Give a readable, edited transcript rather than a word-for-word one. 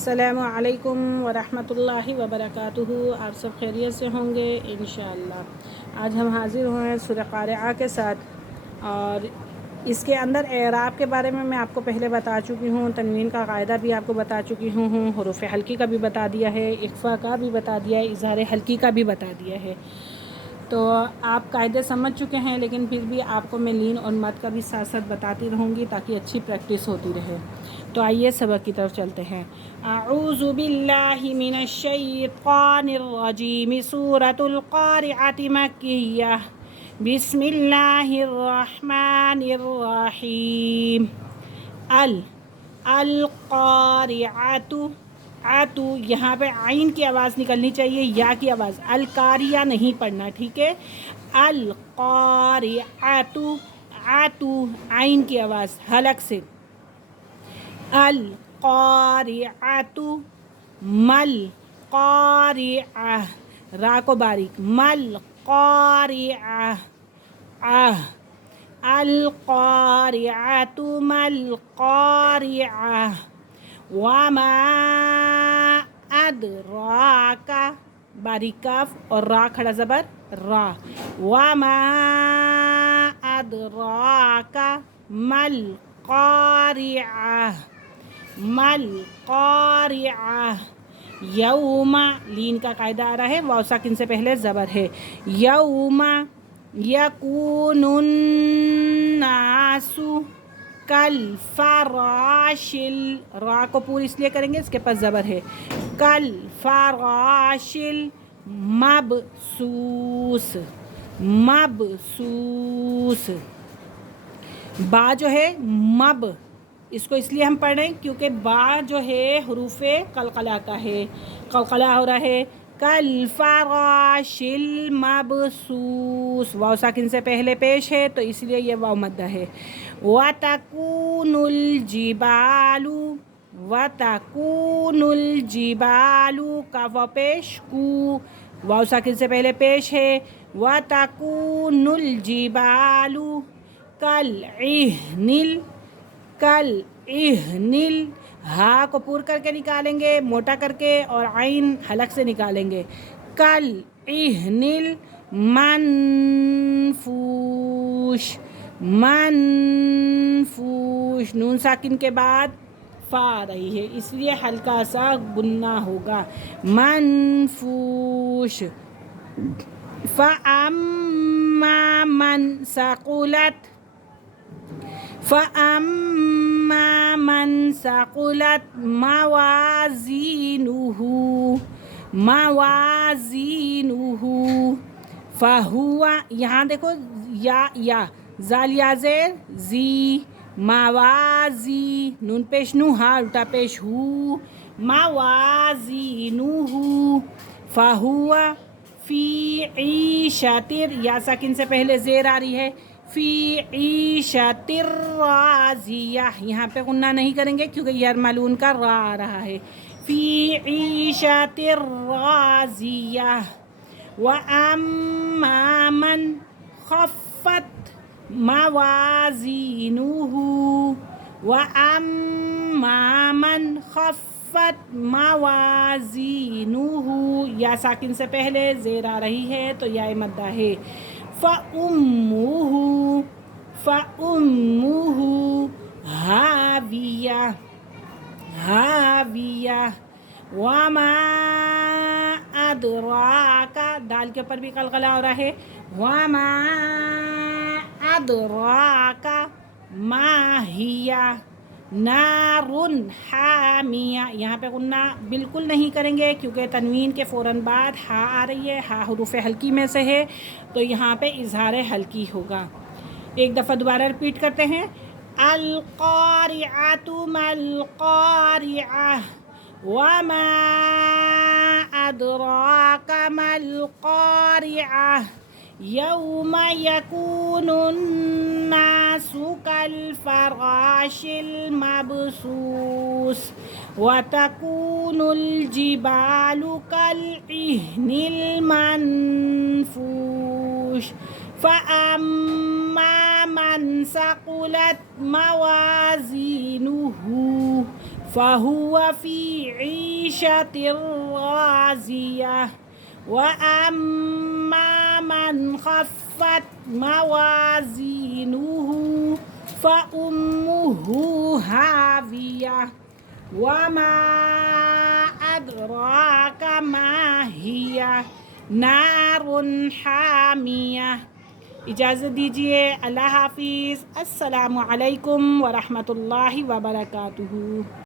अस्सलामु अलैकुम वरहमतुल्लाहि वबरकातुहू। आप सब खैरियत से होंगे इंशाअल्लाह। आज हम हाज़िर हुए हैं सूरह क़ारिआ के साथ, और इसके अंदर एराब के बारे में मैं आपको पहले बता चुकी हूँ, तनवीन का कायदा भी आपको बता चुकी हूँ, हुरूफ़ हल्की का भी बता दिया है, इख्फ़ा का भी बता दिया है, इज़हार हल्की का भी बता दिया है। तो आप कायदे समझ चुके हैं, लेकिन फिर भी आपको मैं लीन और मद का भी साथ साथ बताती रहूँगी ताकि अच्छी प्रैक्टिस होती रहे। तो आइए सबक की तरफ चलते हैं। अऊज़ु बिल्लाहि मिनश शैतानिर रजीम। सूरतुल क़ारिअति मक्किय्यह। बिस्मिल्लाहिर रहमानिर रहीम। अल क़ारिअतु। आतु यहाँ पे आइन की आवाज़ निकलनी चाहिए, या की आवाज़। अल कारिया नहीं पढ़ना, ठीक है। अल क़ारिअतु, आतु आइन की आवाज़ हलक से। अल क़ारिअतु। मल क़ारिअ, रा को बारीक। मल क़ारिअ। अल क़ारिअतु मल क़ारिअ। वमा अदराका, बारीक काफ और रा खड़ा ज़बर रा। वमा अदराका मल क़ारिअ। मल क़ारिअ। यौमा, लीन का कायदा आ रहा है, वाव साकिन से पहले ज़बर है। यौमा यकूनुन नासु कल फराशिल, रा को पूरी इसलिए करेंगे, इसके पास ज़बर है। कल फराशिल मबसूस। मबसूस। बा जो है मब, इसको इसलिए हम पढ़ रहे हैं क्योंकि बा जो है हुरूफ़े कलकला का है, कलकला हो रहा है। कल फराशिल मबसूस, वाव साकिन से पहले पेश है तो इसलिए ये वाव मद्दा है। वतकूनुल जिबालू, वतकूनुल जिबालू का वाव पेश, कू वाव साकिन से पहले पेश है। वतकूनुल जिबालू कल इहनिल। कल इहनिल, हा को पूर करके निकालेंगे, मोटा करके, और आइन हलक से निकालेंगे। कल इहनिल मनफूश। मनफूश, नून साकिन के बाद फा आ रही है, इसलिए हल्का सा गुन्ना होगा। मनफूश। फ़अम्मा मन सक़ुलत। फ़अम्मा मन सक़ुलत मवाज़ीनुहु। मवाज़ीनुहु फ़हुआ, यहाँ देखो या ज़ाल या ज़ेर ज़ी। मवाज़ी, नून पेश नू, हा उल्टा पेश हु। मवाज़ीनुहु फ़हुआ फ़ी ईशतिर, या साकिन से पहले ज़ेर आ रही है। फ़ी ईशतिर राज़िया, यहाँ पे गुन्ना नहीं करेंगे क्योंकि यरमलून का रा आ रहा है। फ़ी ईशतिर राज़िया। व अम्मा मन खफ़्फ़त मवाज़ीनुहु। व अम्मा मन खफ़्फ़त मवाज़ीनुहु, या साकिन से पहले ज़ेर आ रही है तो या मद्दा है। फ़उम्मुहु। फ़उम्मुहु हाविया। हाविया। वमा अदराका, दाल के ऊपर भी कलकला हो रहा है। वमा अदराका माहिया नारुन हामिया, यहाँ पे गुन्ना बिल्कुल नहीं करेंगे क्योंकि तनवीन के फ़ौरन बाद हा आ रही है, हा हुरूफ़ हल्की में से है, तो यहाँ पे इज़हार हल्की होगा। एक दफ़ा दोबारा रिपीट करते हैं। अल क़ारिअतु मल क़ारिअह। वमा अदराका मल क़ारिअह। यौमा यकूनुन नासु कल फराशिल मबसूस। वतकूनुल जिबालु कल इहनिल मनफूश। फ़अम्मा मन सक़ुलत मवाज़ीनुहु فهو في عيشة راضية وأما من خفت موازينه فأمه هاوية وما أدراك ما هي نار حامیہ۔ اجازت دیجیے، اللہ حافظ، السلام علیکم ورحمۃ اللہ وبرکاتہ۔